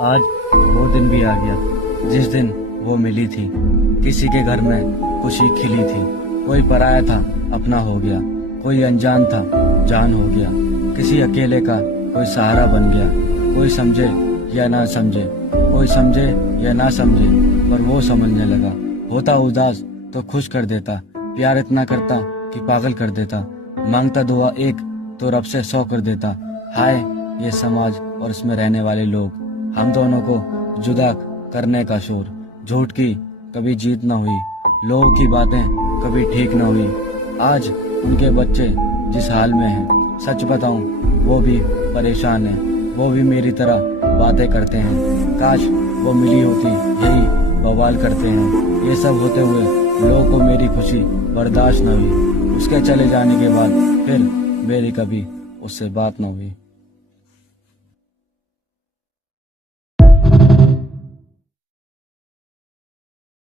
आज वो दिन भी आ गया जिस दिन वो मिली थी। किसी के घर में खुशी खिली थी। कोई पराया था अपना हो गया, कोई अनजान था जान हो गया। किसी अकेले का कोई सहारा बन गया। कोई समझे या ना समझे, कोई समझे या ना समझे, पर वो समझने लगा। होता उदास तो खुश कर देता, प्यार इतना करता कि पागल कर देता। मांगता दुआ एक तो रब से 100 कर देता। हाय ये समाज और इसमें रहने वाले लोग, हम दोनों को जुदा करने का शोर। झूठ की कभी जीत ना हुई, लोगों की बातें कभी ठीक ना हुई। आज उनके बच्चे जिस हाल में हैं, सच बताऊं वो भी परेशान हैं। वो भी मेरी तरह बातें करते हैं। काश वो मिली होती, यही बवाल करते हैं। ये सब होते हुए लोगों को मेरी खुशी बर्दाश्त न हुई। उसके चले जाने के बाद फिर मेरी कभी उससे बात न हुई।